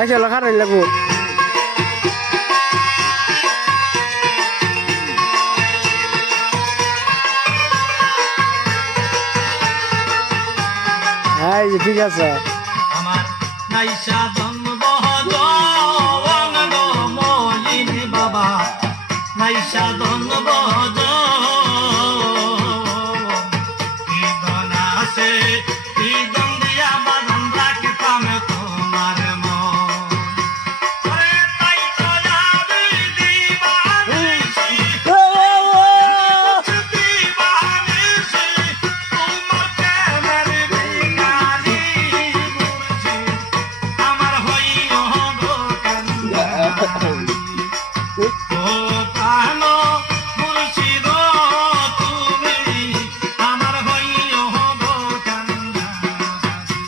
ভাই চলো খারাই লাগবো হ্যাঁ ঠিক আছে আমার নাইসা জন্ম মলিন বাবা নাইসা জন্ম ঈদন আছে ঈদন দিয়া বাঁধন রাখে পামে তোমার মন তাই তো আমি দিবানিসি দিবানিসি তোমার প্রেমের বিকারি মুর্শি আমার হইও গো কান্দারি ও প্রাণ মুর্শিদ তুমি আমার হইও গো কান্দারি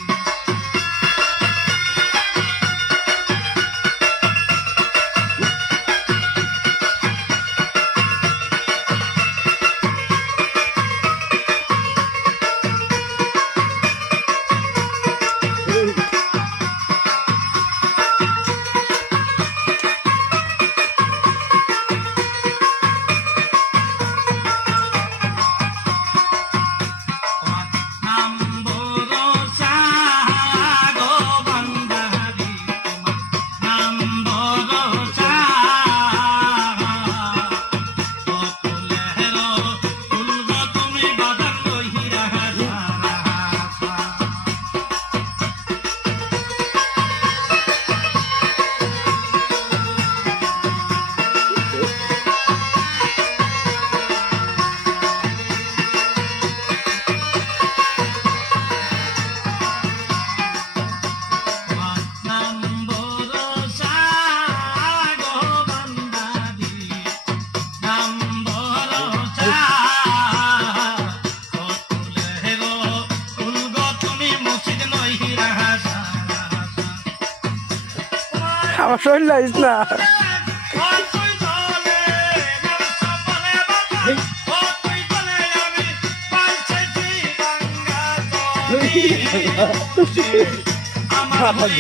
নাম ভরসা গো বান্দারি নাম ভরসা ও ফুলের ফুল গো তুমি বাঁধন লইরা সারা নাম ভরসা গো বান্দারি নাম ভরসা ও ফুলের ফুল গো তুমি মসজিদ লইরা সারা আমার শরীর লাগিস না আমার